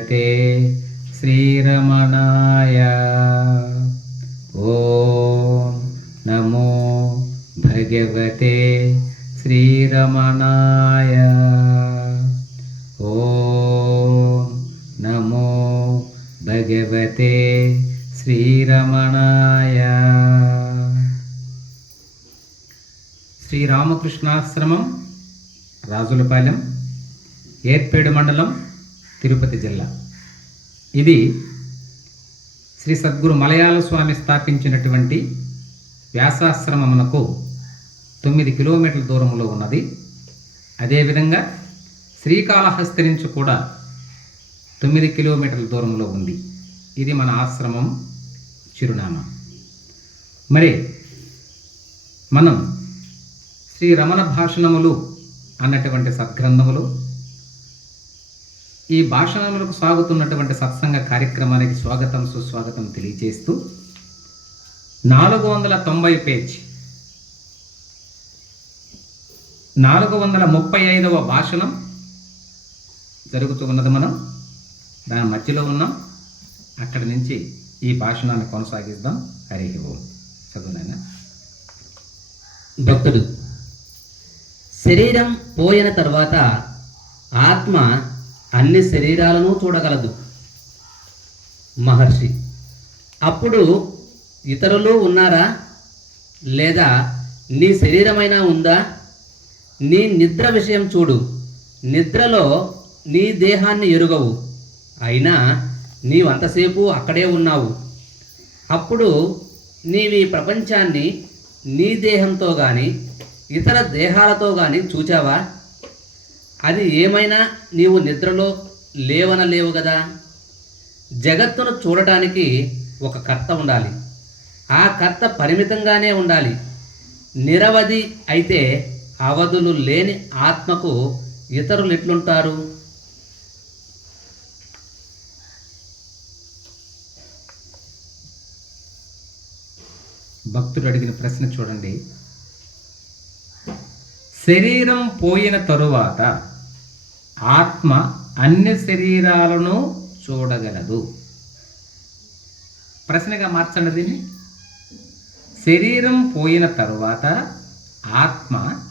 భగవతే శ్రీరమణాయ. ఓం నమో భగవతే శ్రీరమణాయ. ఓం నమో భగవతే శ్రీరమణాయ. శ్రీరామకృష్ణాశ్రమం రాజులపాలెం ఏర్పేడు మండలం తిరుపతి జిల్లా. ఇది శ్రీ సద్గురు మలయాళ స్వామి స్థాపించినటువంటి వ్యాసాశ్రమమునకు తొమ్మిది కిలోమీటర్ల దూరంలో ఉన్నది. అదేవిధంగా శ్రీకాళహస్తి నుంచి కూడా తొమ్మిది కిలోమీటర్ల దూరంలో ఉంది. ఇది మన ఆశ్రమం చిరునామా. మరి మనం శ్రీ రమణ భాషణములు అన్నటువంటి సద్గ్రంథములు ఈ భాషణములకు సాగుతున్నటువంటి సత్సంగ కార్యక్రమానికి స్వాగతం సుస్వాగతం తెలియజేస్తూ నాలుగు వందల తొంభై పేజ్. నాలుగు వందల ముప్పై ఐదవ భాషణం జరుగుతూ ఉన్నది మనం. దాని మధ్యలో ఉన్నాం. అక్కడి నుంచి ఈ భాషణాన్ని కొనసాగిద్దాం. హరి ఓం. చదువునైనా భక్తుడు శరీరం పోయిన తర్వాత ఆత్మ అన్ని శరీరాలను చూడగలదు. మహర్షి అప్పుడు ఇతరులు ఉన్నారా? లేదా నీ శరీరమైనా ఉందా? నీ నిద్ర విషయం చూడు. నిద్రలో నీ దేహాన్ని ఎరుగవు. అయినా నీవంతసేపు అక్కడే ఉన్నావు. అప్పుడు నీవి ప్రపంచాన్ని నీ దేహంతో కానీ ఇతర దేహాలతో కానీ చూచావా? అది ఏమైనా నీవు నిద్రలో లేవనలేవు కదా జగత్తును చూడటానికి ఒక కర్త ఉండాలి. ఆ కర్త పరిమితంగానే ఉండాలి. నిరవధి అయితే అవధులు లేని ఆత్మకు ఇతరులు ఎట్లుంటారు? భక్తుడు అడిగిన ప్రశ్న చూడండి. శరీరం పోయిన తరువాత ఆత్మ అన్ని శరీరాలను చూడగలదు. ప్రశ్నగా మార్చండి దీన్ని. శరీరం పోయిన తరువాత ఆత్మ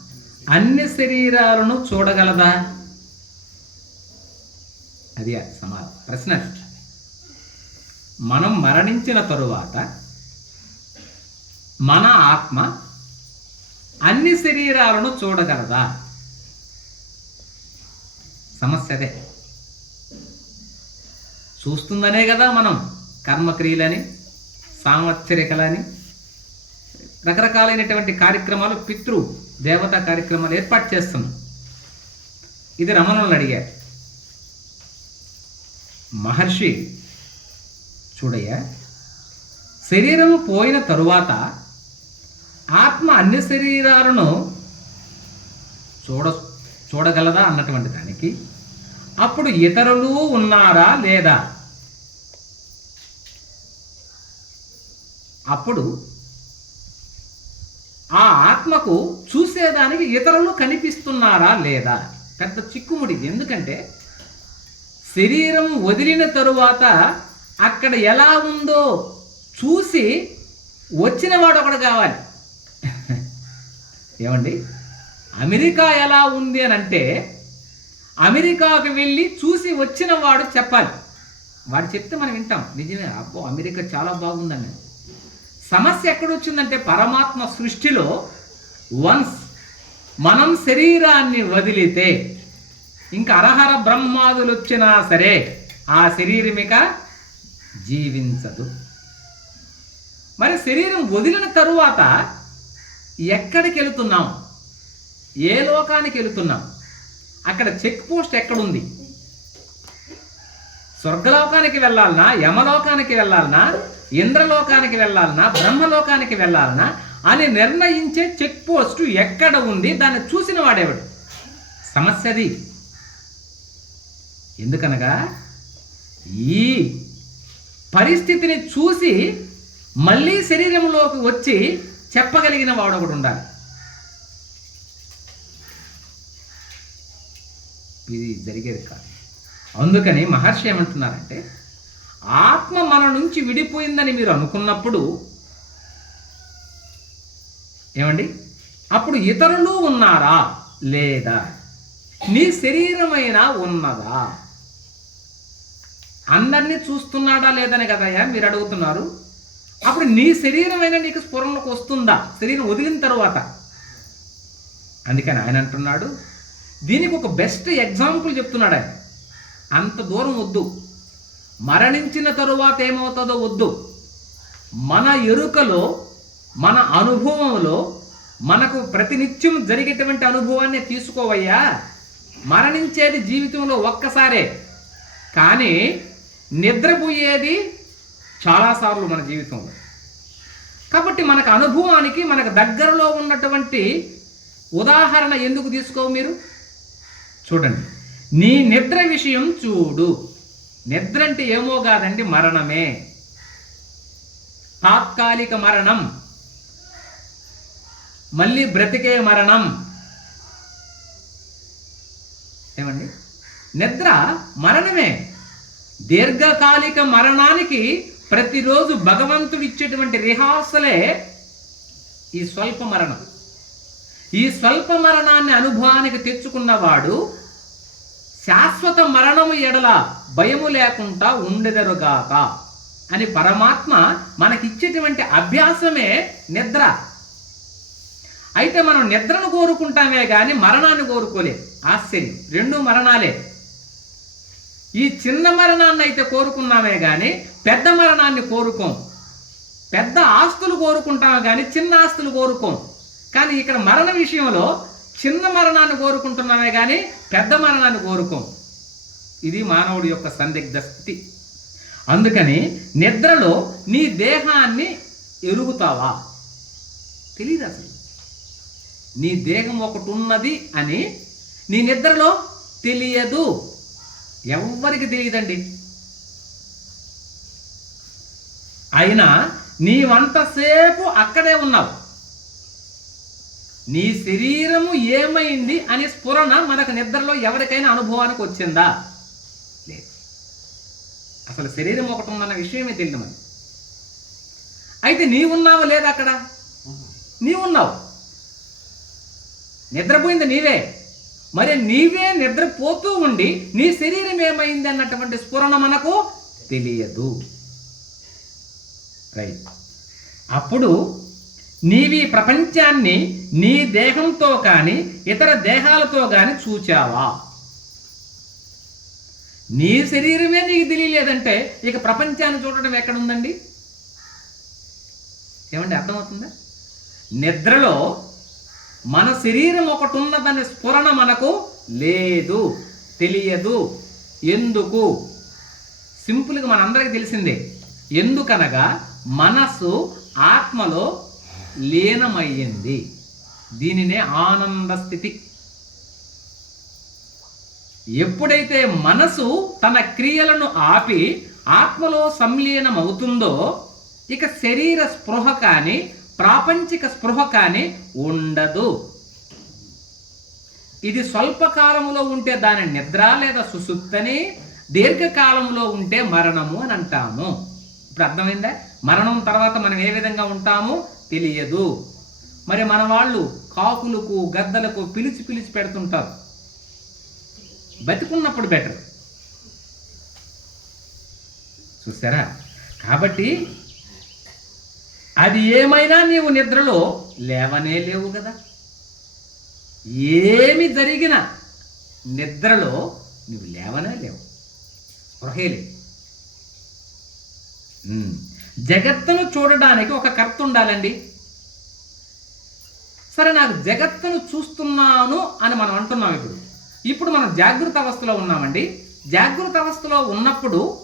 అన్ని శరీరాలను చూడగలదా? అది సమా ప్రశ్న మనం మరణించిన తరువాత మన ఆత్మ అన్ని శరీరాలను చూడగలదా? సమస్య అదే చూస్తుందనే కదా మనం కర్మక్రియలని సాంవత్సరికలని రకరకాలైనటువంటి కార్యక్రమాలు పితృ దేవతా కార్యక్రమాలు ఏర్పాటు చేస్తున్నాం. ఇది రమణులను అడిగారు. మహర్షి చూడయ్యా శరీరం పోయిన తరువాత ఆత్మ అన్ని శరీరాలను చూడ చూడగలదా అన్నటువంటి దానికి? అప్పుడు ఇతరులు ఉన్నారా లేదా? అప్పుడు ఆ ఆత్మకు చూసేదానికి ఇతరులు కనిపిస్తున్నారా లేదా? పెద్ద చిక్కుముడి. ఎందుకంటే శరీరం వదిలిన తరువాత అక్కడ ఎలా ఉందో చూసి వచ్చినవాడు ఒకడు కావాలి. ఏమండి? అమెరికా ఎలా ఉంది అని అంటే అమెరికాకు వెళ్ళి చూసి వచ్చిన వాడు చెప్పాలి. వాడు చెప్తే మనం వింటాం. నిజమే అబ్బో అమెరికా చాలా బాగుందని. సమస్య ఎక్కడొచ్చిందంటే పరమాత్మ సృష్టిలో వన్స్ మనం శరీరాన్ని వదిలితే ఇంకా అరహర బ్రహ్మాదులు వచ్చినా సరే ఆ శరీరం ఇక జీవించదు. మరి శరీరం వదిలిన తరువాత ఎక్కడికి వెళుతున్నాం ఏ లోకానికి వెళుతున్నాం? అక్కడ చెక్ పోస్ట్ ఎక్కడుంది? స్వర్గలోకానికి వెళ్ళాలనా? యమలోకానికి వెళ్ళాలనా? ఇంద్రలోకానికి వెళ్ళాలనా? బ్రహ్మలోకానికి వెళ్ళాలనా? అని నిర్ణయించే చెక్ పోస్ట్ ఎక్కడ ఉంది? దాన్ని చూసిన వాడేవాడు? సమస్యది. ఎందుకనగా ఈ పరిస్థితిని చూసి మళ్ళీ శరీరంలోకి వచ్చి చెప్పగలిగిన వాడు ఒకడు ఉండాలి ఇది జరిగేది కాదు. అందుకని మహర్షి ఏమంటున్నారంటే ఆత్మ మన నుంచి విడిపోయిందని మీరు అనుకున్నప్పుడు ఏమండి? అప్పుడు ఇతరులు ఉన్నారా లేదా? నీ శరీరమైనా ఉన్నదా? అందరినీ చూస్తున్నాడా లేదని కదయ్యా మీరు అడుగుతున్నారు. అప్పుడు నీ శరీరమైనా నీకు స్ఫురణకు వస్తుందా? శరీరం వదిలిన తర్వాత. అందుకని ఆయన అంటున్నాడు దీనికి ఒక బెస్ట్ ఎగ్జాంపుల్ చెప్తున్నాడు ఆయన. అంత దూరం వద్దు. మరణించిన తరువాత ఏమవుతుందో వద్దు. మన ఎరుకలో మన అనుభవంలో మనకు ప్రతినిత్యం జరిగేటువంటి అనుభవాన్ని తీసుకోవయ్యా. మరణించేది జీవితంలో ఒక్కసారే. కానీ నిద్రపోయేది చాలాసార్లు మన జీవితంలో. కాబట్టి మనకు అనుభవానికి మనకు దగ్గరలో ఉన్నటువంటి ఉదాహరణ ఎందుకు తీసుకోవు మీరు? చూడండి. నీ నిద్ర విషయం చూడు. నిద్ర అంటే ఏమో కాదండి మరణమే. తాత్కాలిక మరణం. మళ్ళీ బ్రతికే మరణం. ఏమండి? నిద్ర మరణమే. దీర్ఘకాలిక మరణానికి ప్రతిరోజు భగవంతుడు ఇచ్చేటువంటి రిహార్సలే ఈ స్వల్ప మరణం. ఈ స్వల్ప మరణాన్ని అనుభవానికి తెచ్చుకున్నవాడు శాశ్వత మరణము ఎడల భయము లేకుండా ఉండెదరుగాక అని పరమాత్మ మనకిచ్చేటువంటి అభ్యాసమే నిద్ర. అయితే మనం నిద్రను కోరుకుంటామే కానీ మరణాన్ని కోరుకోలే. ఆశ్చర్యం. రెండు మరణాలే. ఈ చిన్న మరణాన్ని అయితే కోరుకున్నామే కానీ పెద్ద మరణాన్ని కోరుకోం. పెద్ద ఆస్తులు కోరుకుంటామే కానీ చిన్న ఆస్తులు కోరుకోం. కానీ ఇక్కడ మరణ విషయంలో చిన్న మరణాన్ని కోరుకుంటున్నామే కానీ పెద్ద మరణాన్ని కోరుకోం ఇది మానవుడి యొక్క సందిగ్ధ స్థితి. అందుకని నిద్రలో నీ దేహాన్ని ఎరుగుతావా? తెలియదు అసలు. నీ దేహం ఒకటి ఉన్నది అని నీ నిద్రలో తెలియదు. ఎవ్వరికి తెలియదండి. అయినా నీవంతసేపు అక్కడే ఉన్నావు. నీ శరీరము ఏమైంది అనే స్ఫురణ మనకు నిద్రలో ఎవరికైనా అనుభవానికి వచ్చిందా? లేదు. అసలు శరీరం ఒకటి ఉందన్న విషయమే తెలియదు మనకి. అయితే నీవున్నావు లేదా అక్కడ? నీవున్నావు. నిద్రపోయింది నీవే. మరి నీవే నిద్రపోతూ ఉండి నీ శరీరం ఏమైంది అన్నటువంటి స్ఫురణ మనకు తెలియదు. రైట్. అప్పుడు నీవి ప్రపంచాన్ని నీ దేహంతో కానీ ఇతర దేహాలతో కానీ చూచావా? నీ శరీరమే నీకు తెలియలేదంటే ఇక ప్రపంచాన్ని చూడడం ఎక్కడుందండి? ఏమండి అర్థమవుతుందా? నిద్రలో మన శరీరం ఒకటి ఉన్నదనే స్ఫురణ మనకు లేదు తెలియదు. ఎందుకు? సింపుల్గా మనందరికీ తెలిసిందే. ఎందుకనగా మనస్సు ఆత్మలో లీనమయ్యింది. దీనినే ఆనంద స్థితి. ఎప్పుడైతే మనసు తన క్రియలను ఆపి ఆత్మలో సంలీనమవుతుందో ఇక శరీర స్పృహ కానీ ప్రాపంచిక స్పృహ కానీ ఉండదు. ఇది స్వల్పకాలంలో ఉంటే దాని నిద్ర లేదా సుసుప్తని దీర్ఘకాలంలో ఉంటే మరణము అని అంటాము. ఇప్పుడు అర్థమైందా? మరణం తర్వాత మనం ఏ విధంగా ఉంటాము? తెలియదు. మరి మన వాళ్ళు కాకులకు గద్దలకు పిలిచి పిలిచి పెడుతుంటారు. బతికున్నప్పుడు బెటర్. చూసారా కాబట్టి అది ఏమైనా నీవు నిద్రలో లేవనే లేవు కదా. ఏమి జరిగిన నిద్రలో నువ్వు లేవనే లేవు. స్పృహే లేవు జగత్తును చూడడానికి ఒక కర్త ఉండాలండి. సరే నాకు జగత్తును చూస్తున్నాను అని మనం అంటున్నాం ఇప్పుడు. ఇప్పుడు మనం జాగృత అవస్థలో ఉన్నామండి. జాగృత అవస్థలో ఉన్నప్పుడు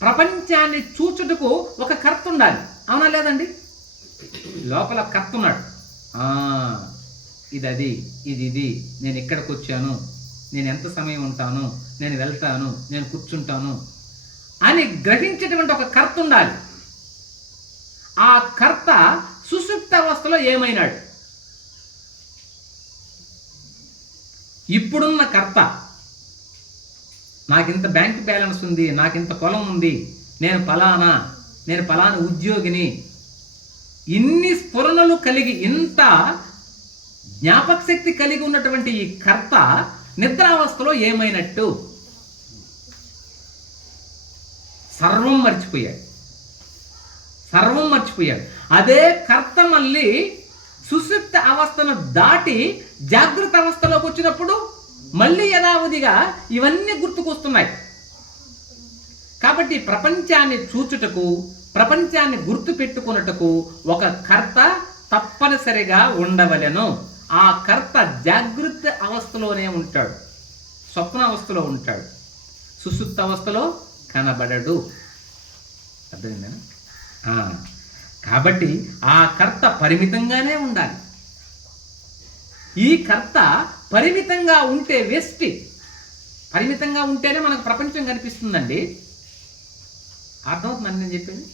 ప్రపంచాన్ని చూచుటకు ఒక కర్త ఉండాలి. అవునా లేదండి? లోపల కర్త ఉన్నాడు. ఇది అది ఇది ఇది నేను ఇక్కడికి వచ్చాను. నేను ఎంత సమయం ఉంటాను? నేను వెళ్తాను. నేను కూర్చుంటాను. అని గ్రహించేటువంటి ఒక కర్త ఉండాలి. ఆ కర్త సుషుప్త అవస్థలో ఏమైనాడు? ఇప్పుడున్న కర్త నాకింత బ్యాంక్ బ్యాలెన్స్ ఉంది నాకింత పొలం ఉంది నేను ఫలానా నేను ఫలానా ఉద్యోగిని. ఇన్ని స్ఫురణలు కలిగి ఇంత జ్ఞాపక శక్తి కలిగి ఉన్నటువంటి ఈ కర్త నిద్రావస్థలో ఏమైనట్టు? సర్వం మర్చిపోయాడు. సర్వం మర్చిపోయాడు. అదే కర్త మళ్ళీ సుషుప్త అవస్థను దాటి జాగ్రత్త అవస్థలోకి వచ్చినప్పుడు మళ్ళీ యథావధిగా ఇవన్నీ గుర్తుకొస్తున్నాయి. కాబట్టి ప్రపంచాన్ని చూచుటకు ప్రపంచాన్ని గుర్తు పెట్టుకున్నటకు ఒక కర్త తప్పనిసరిగా ఉండవలెను. ఆ కర్త జాగృత అవస్థలోనే ఉంటాడు. స్వప్న అవస్థలో ఉంటాడు. సుషుప్త అవస్థలో కనబడడు. అర్థమైందా? కాబట్టి ఆ కర్త పరిమితంగానే ఉండాలి. ఈ కర్త పరిమితంగా ఉంటే వేస్ట్. పరిమితంగా ఉంటేనే మనకు ప్రపంచం కనిపిస్తుందండి. అర్థమవుతుందండి నేను చెప్పేది?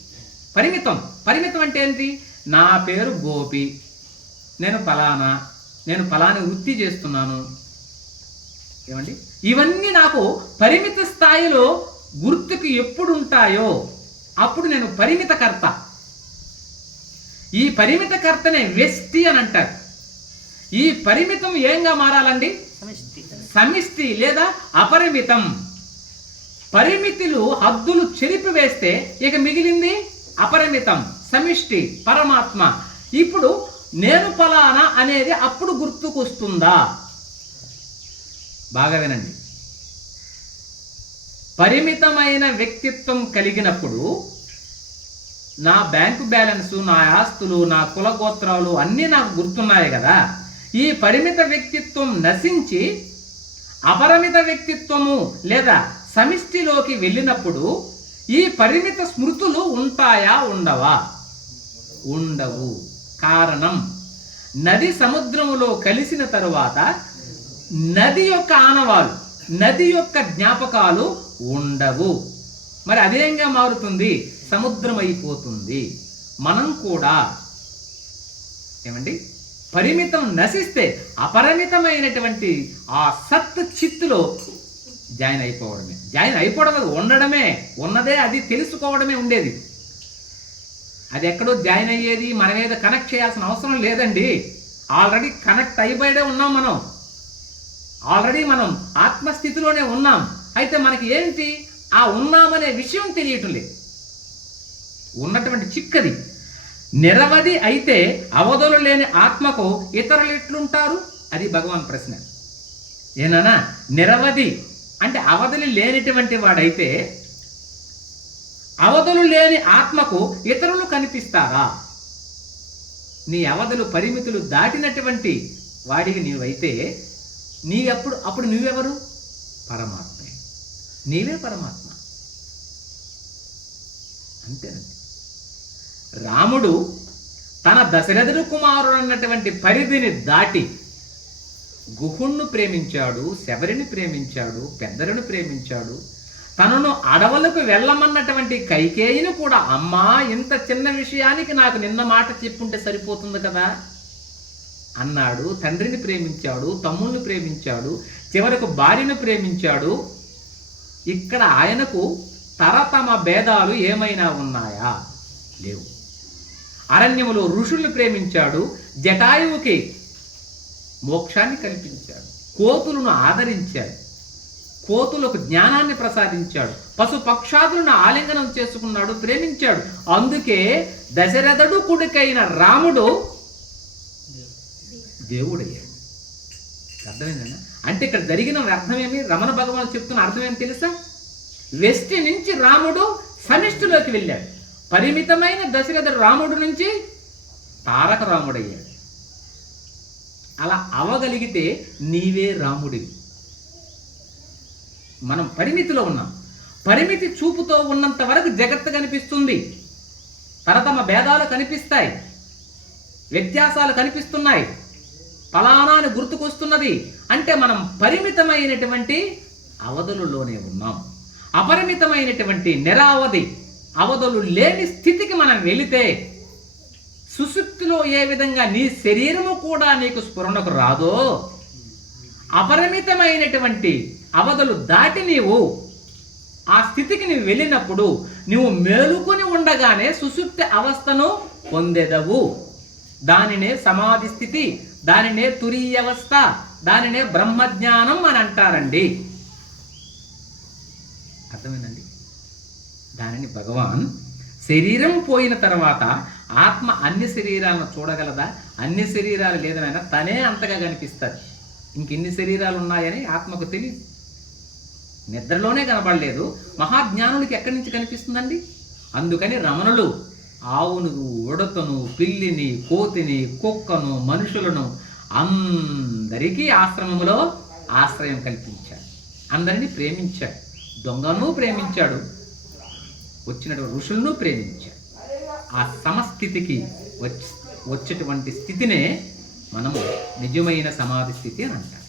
పరిమితం. పరిమితం అంటే ఏంటి? నా పేరు గోపి. నేను ఫలానా. నేను ఫలాని వృత్తి చేస్తున్నాను. ఏమండి? ఇవన్నీ నాకు పరిమిత స్థాయిలో గుర్తుకు ఎప్పుడు ఉంటాయో అప్పుడు నేను పరిమిత కర్త ఈ పరిమిత కర్తనే వెస్టి అని అంటారు. ఈ పరిమితం ఏంగా మారాలండి? సమిష్టి. లేదా అపరిమితం. పరిమితులు హద్దులు చెరిపివేస్తే ఇక మిగిలింది అపరిమితం సమిష్టి పరమాత్మ. ఇప్పుడు నేను ఫలానా అనేది అప్పుడు గుర్తుకొస్తుందా? బాగా వినండి. పరిమితమైన వ్యక్తిత్వం కలిగినప్పుడు నా బ్యాంకు బ్యాలెన్సు నా ఆస్తులు నా కులగోత్రాలు అన్నీ నాకు గుర్తున్నాయి కదా. ఈ పరిమిత వ్యక్తిత్వం నశించి అపరిమిత వ్యక్తిత్వము లేదా సమిష్టిలోకి వెళ్ళినప్పుడు ఈ పరిమిత స్మృతులు ఉంటాయా ఉండవా? ఉండవు. కారణం నది సముద్రములో కలిసిన తరువాత నది యొక్క ఆనవాలు నది యొక్క జ్ఞాపకాలు ఉండవు. మరి అదేంగా మారుతుంది. సముద్రం అయిపోతుంది మనం కూడా ఏమండి? పరిమితం నశిస్తే అపరిమితమైనటువంటి ఆ సత్ చిత్తులో జాయిన్ అయిపోవడమే. జాయిన్ అయిపోవడం ఉండడమే ఉన్నదే అది తెలుసుకోవడమే ఉండేది. అది ఎక్కడో జాయిన్ అయ్యేది మన మీద కనెక్ట్ చేయాల్సిన అవసరం లేదండి. ఆల్రెడీ కనెక్ట్ అయిపోయే ఉన్నాం మనం. ఆల్రెడీ మనం ఆత్మస్థితిలోనే ఉన్నాం. అయితే మనకి ఏంటి? ఆ ఉన్నామనే విషయం తెలియటం లేదు. ఉన్నటువంటి చిక్కది. నిరవధి అయితే అవధులు లేని ఆత్మకు ఇతరులు ఎట్లుంటారు? అది భగవాన్ ప్రశ్న. ఏనానా? నిరవధి అంటే అవధులు లేనిటువంటి వాడైతే అవధులు లేని ఆత్మకు ఇతరులు కనిపిస్తారా? నీ అవధులు పరిమితులు దాటినటువంటి వాడికి నీవైతే నీ అప్పుడు అప్పుడు నువ్వెవరు? పరమాత్మ. నీవే పరమాత్మ. అంతేనండి. రాముడు తన దశరథుడు కుమారుడు అన్నటువంటి పరిధిని దాటి గుహుణ్ణు ప్రేమించాడు శబరిని ప్రేమించాడు పెద్దలను ప్రేమించాడు తనను అడవులకు వెళ్ళమన్నటువంటి కైకేయిని కూడా అమ్మా ఇంత చిన్న విషయానికి నాకు నిన్న మాట చెప్పుంటే సరిపోతుంది కదా అన్నాడు. తండ్రిని ప్రేమించాడు తమ్ముల్ని ప్రేమించాడు చివరకు భార్యను ప్రేమించాడు. ఇక్కడ ఆయనకు తరతమ భేదాలు ఏమైనా ఉన్నాయా? లేవు. అరణ్యములో ఋషుల్ని ప్రేమించాడు జటాయువుకి మోక్షాన్ని కల్పించాడు కోతులను ఆదరించాడు కోతులకు జ్ఞానాన్ని ప్రసాదించాడు పశు పక్షాదులను ఆలింగనం చేసుకున్నాడు ప్రేమించాడు. అందుకే దశరథుడు కొడుకైన రాముడు దేవుడయ్యాడు. అర్థమైందన్నా అంటే ఇక్కడ జరిగిన అర్థమేమి రమణ భగవాన్ చెప్తున్న అర్థమేమి తెలుసా? వెస్టి నుంచి రాముడు సమిష్టిలోకి వెళ్ళాడు. పరిమితమైన దశరథ రాముడు నుంచి తారక రాముడయ్యాడు. అలా అవగలిగితే నీవే రాముడివి. మనం పరిమితిలో ఉన్నాం. పరిమితి చూపుతో ఉన్నంత వరకు జగత్తు కనిపిస్తుంది. తరతమ భేదాలు కనిపిస్తాయి. వ్యత్యాసాలు కనిపిస్తున్నాయి. ఫలానా గుర్తుకొస్తున్నది అంటే మనం పరిమితమైనటువంటి అవధులలోనే ఉన్నాం. అపరిమితమైనటువంటి నిరావధి అవధులు లేని స్థితికి మనం వెళితే సుశుక్తిలో ఏ విధంగా నీ శరీరము కూడా నీకు స్ఫురణకు రాదో అపరిమితమైనటువంటి అవధులు దాటి నీవు ఆ స్థితికి నీవు వెళ్ళినప్పుడు నువ్వు మేలుకొని ఉండగానే సుశుప్తి అవస్థను పొందెదవు. దానినే సమాధి స్థితి దానినే తురీయవస్థ దానినే బ్రహ్మజ్ఞానం అని అంటారండి. అర్థమైందండి? దానిని భగవాన్ శరీరం పోయిన తర్వాత ఆత్మ అన్ని శరీరాలను చూడగలదా? అన్ని శరీరాలు లేదనైనా తనే అంతగా కనిపిస్తుంది ఇంకెన్ని శరీరాలు ఉన్నాయని ఆత్మకు తెలియదు నిద్రలోనే కనబడలేదు. మహాజ్ఞానులకి ఎక్కడి నుంచి కనిపిస్తుందండి? అందుకని రమణులు ఆవును ఉడతను పిల్లిని కోతిని కుక్కను మనుషులను అందరికీ ఆశ్రమంలో ఆశ్రయం కల్పించాడు. అందరినీ ప్రేమించాడు. దొంగను ప్రేమించాడు. వచ్చినటువంటి ఋషులను ప్రేమించాడు. ఆ సమస్థితికి వచ్చి వచ్చేటువంటి స్థితినే మనము నిజమైన సమాధి స్థితి అని అంటాం.